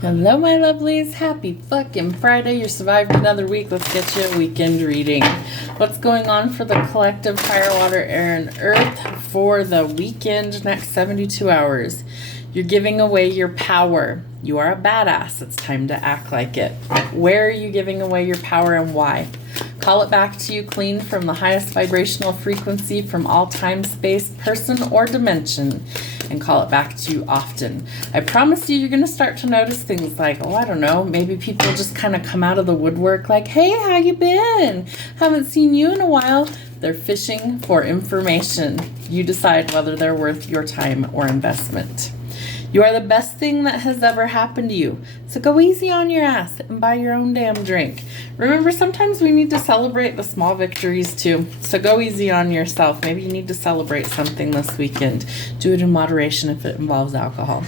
Hello, my lovelies. Happy fucking Friday. You survived another week. Let's get you a weekend reading. What's going on for the collective fire, water, air, and earth for the weekend, next 72 hours? You're giving away your power. You are a badass. It's time to act like it. Where are you giving away your power and why? Call it back to you clean from the highest vibrational frequency from all time, space, person, or dimension, and call it back to you often. I promise you're going to start to notice things like, oh, I don't know, maybe people just kind of come out of the woodwork like, hey, how you been? Haven't seen you in a while. They're fishing for information. You decide whether they're worth your time or investment. You are the best thing that has ever happened to you. So go easy on your ass and buy your own damn drink. Remember, sometimes we need to celebrate the small victories too. So go easy on yourself. Maybe you need to celebrate something this weekend. Do it in moderation if it involves alcohol.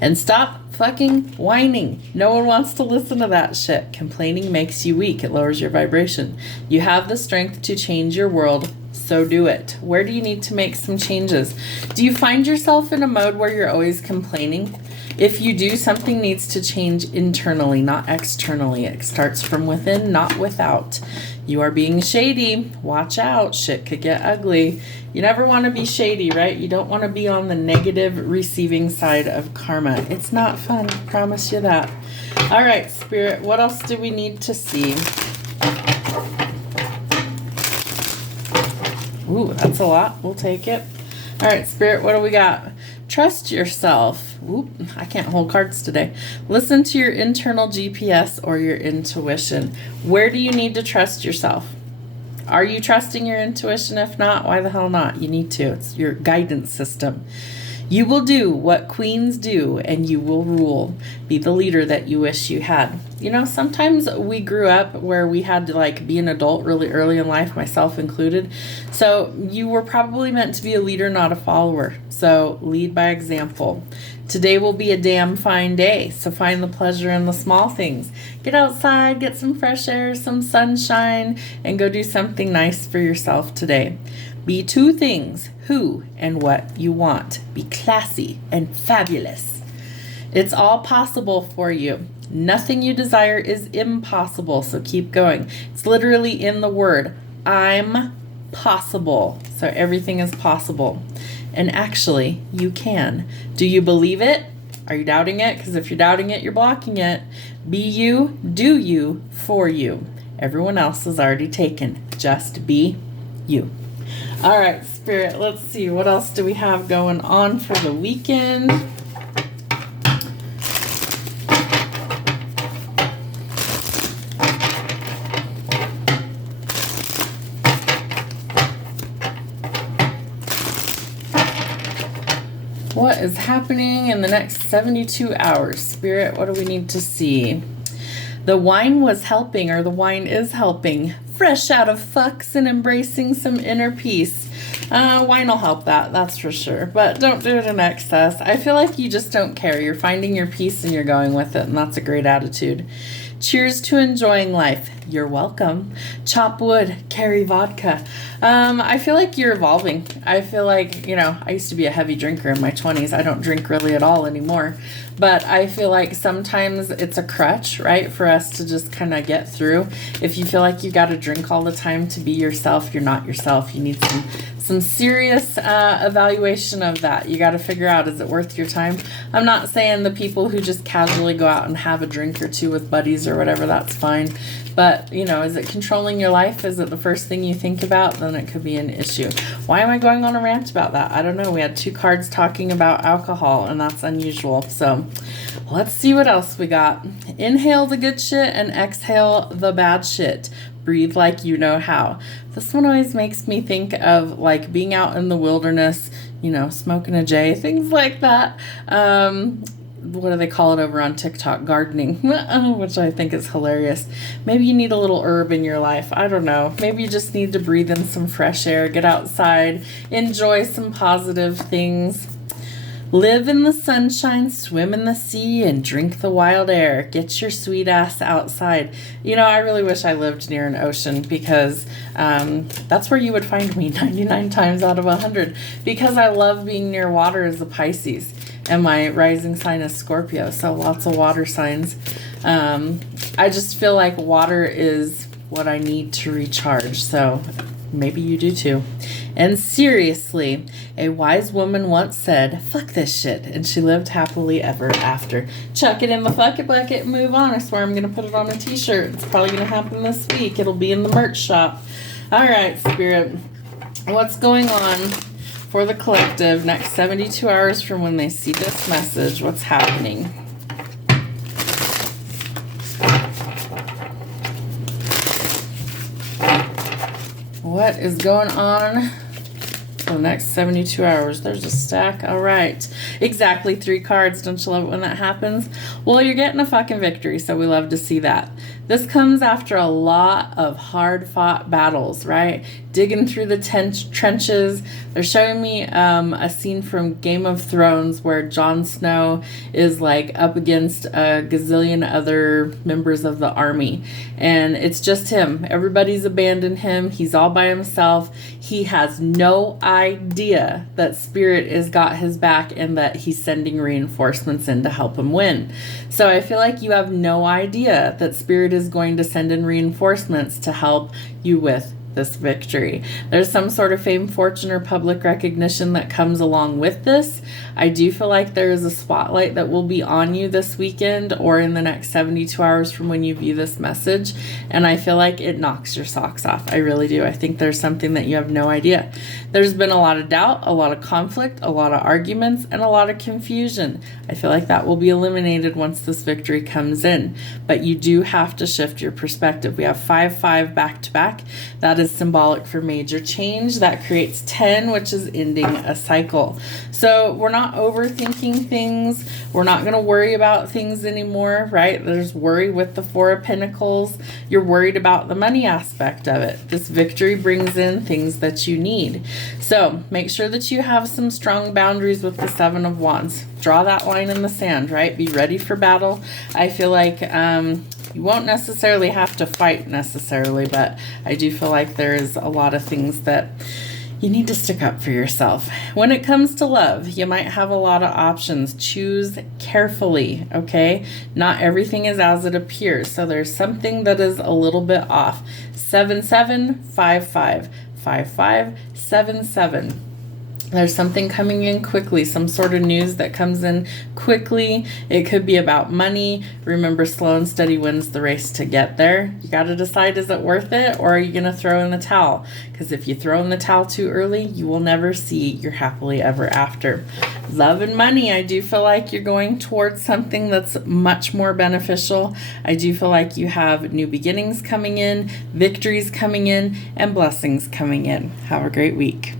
And stop fucking whining. No one wants to listen to that shit. Complaining makes you weak. It lowers your vibration. You have the strength to change your world. So do it. Where do you need to make some changes? Do you find yourself in a mode where you're always complaining? If you do, something needs to change internally, not externally. It starts from within, not without. You are being shady. Watch out. Shit could get ugly. You never want to be shady, right? You don't want to be on the negative receiving side of karma. It's not fun. Promise you that. All right, Spirit, what else do we need to see? Ooh, that's a lot. We'll take it. All right, Spirit, what do we got? Trust yourself. Oop, I can't hold cards today. Listen to your internal GPS or your intuition. Where do you need to trust yourself? Are you trusting your intuition? If not, why the hell not? You need to. It's your guidance system. You will do what queens do, and you will rule. Be the leader that you wish you had. You know, sometimes we grew up where we had to like be an adult really early in life, myself included. So you were probably meant to be a leader, not a follower. So lead by example. Today will be a damn fine day, so find the pleasure in the small things. Get outside, get some fresh air, some sunshine, and go do something nice for yourself today. Be two things, who and what you want. Be classy and fabulous. It's all possible for you. Nothing you desire is impossible, so keep going. It's literally in the word, I'm possible. So everything is possible. And actually, you can. Do you believe it? Are you doubting it? Because if you're doubting it, you're blocking it. Be you, do you, for you. Everyone else is already taken. Just be you. All right, Spirit, let's see. What else do we have going on for the weekend? What is happening in the next 72 hours? Spirit, what do we need to see? The wine was helping, or the wine is helping. Fresh out of fucks and embracing some inner peace. Wine will help that, that's for sure. But don't do it in excess. I feel like you just don't care. You're finding your peace and you're going with it, and that's a great attitude. Cheers to enjoying life. You're welcome. Chop wood, carry vodka. I feel like you're evolving. I feel like, you know, I used to be a heavy drinker in my 20s. I don't drink really at all anymore. But I feel like sometimes it's a crutch, right, for us to just kind of get through. If you feel like you got to drink all the time to be yourself, you're not yourself. You need some serious evaluation of that. You got to figure out, is it worth your time? I'm not saying the people who just casually go out and have a drink or two with buddies or whatever, that's fine. But, you know, is it controlling your life? Is it the first thing you think about? Then it could be an issue. Why am I going on a rant about that? I don't know. We had two cards talking about alcohol, and that's unusual. So let's see what else we got. Inhale the good shit and exhale the bad shit. Breathe like you know how. This one always makes me think of like being out in the wilderness, you know, smoking a J, things like that. What do they call it over on TikTok? Gardening, which I think is hilarious. Maybe you need a little herb in your life. I don't know. Maybe you just need to breathe in some fresh air, get outside, enjoy some positive things. Live in the sunshine, swim in the sea, and drink the wild air. Get your sweet ass outside. You know, I really wish I lived near an ocean because that's where you would find me 99 times out of 100 because I love being near water as a Pisces. And my rising sign is Scorpio, so lots of water signs. I just feel like water is what I need to recharge, so maybe you do too. And seriously, a wise woman once said, fuck this shit, and she lived happily ever after. Chuck it in the fuck it bucket and move on. I swear I'm going to put it on a t-shirt. It's probably going to happen this week. It'll be in the merch shop. All right, Spirit, what's going on for the collective next 72 hours from when they see this message? What's happening? What is going on for the next 72 hours? There's a stack. All right. Exactly 3 cards. Don't you love it when that happens? Well, you're getting a fucking victory, so we love to see that. This comes after a lot of hard-fought battles, right? Digging through the trenches. They're showing me a scene from Game of Thrones where Jon Snow is like up against a gazillion other members of the army. And it's just him. Everybody's abandoned him. He's all by himself. He has no idea that Spirit has got his back and that he's sending reinforcements in to help him win. So I feel like you have no idea that Spirit is going to send in reinforcements to help you with this victory. There's some sort of fame, fortune, or public recognition that comes along with this. I do feel like there is a spotlight that will be on you this weekend or in the next 72 hours from when you view this message. And I feel like it knocks your socks off. I really do. I think there's something that you have no idea. There's been a lot of doubt, a lot of conflict, a lot of arguments, and a lot of confusion. I feel like that will be eliminated once this victory comes in. But you do have to shift your perspective. We have 5-5 back to back. That is symbolic for major change. That creates 10, which is ending a cycle. So we're not overthinking things. We're not going to worry about things anymore, right? There's worry with the 4 of Pentacles. You're worried about the money aspect of it. This victory brings in things that you need. So make sure that you have some strong boundaries with the 7 of Wands. Draw that line in the sand, right? Be ready for battle. I feel like you won't necessarily have to fight necessarily, but I do feel like there is a lot of things that you need to stick up for yourself. When it comes to love, you might have a lot of options. Choose carefully, okay? Not everything is as it appears. So there's something that is a little bit off. 7-7, 5-5, 5-5, 7-7. There's something coming in quickly, some sort of news that comes in quickly. It could be about money. Remember, slow and steady wins the race to get there. You got to decide, is it worth it, or are you going to throw in the towel? Because if you throw in the towel too early, you will never see your happily ever after. Love and money, I do feel like you're going towards something that's much more beneficial. I do feel like you have new beginnings coming in, victories coming in, and blessings coming in. Have a great week.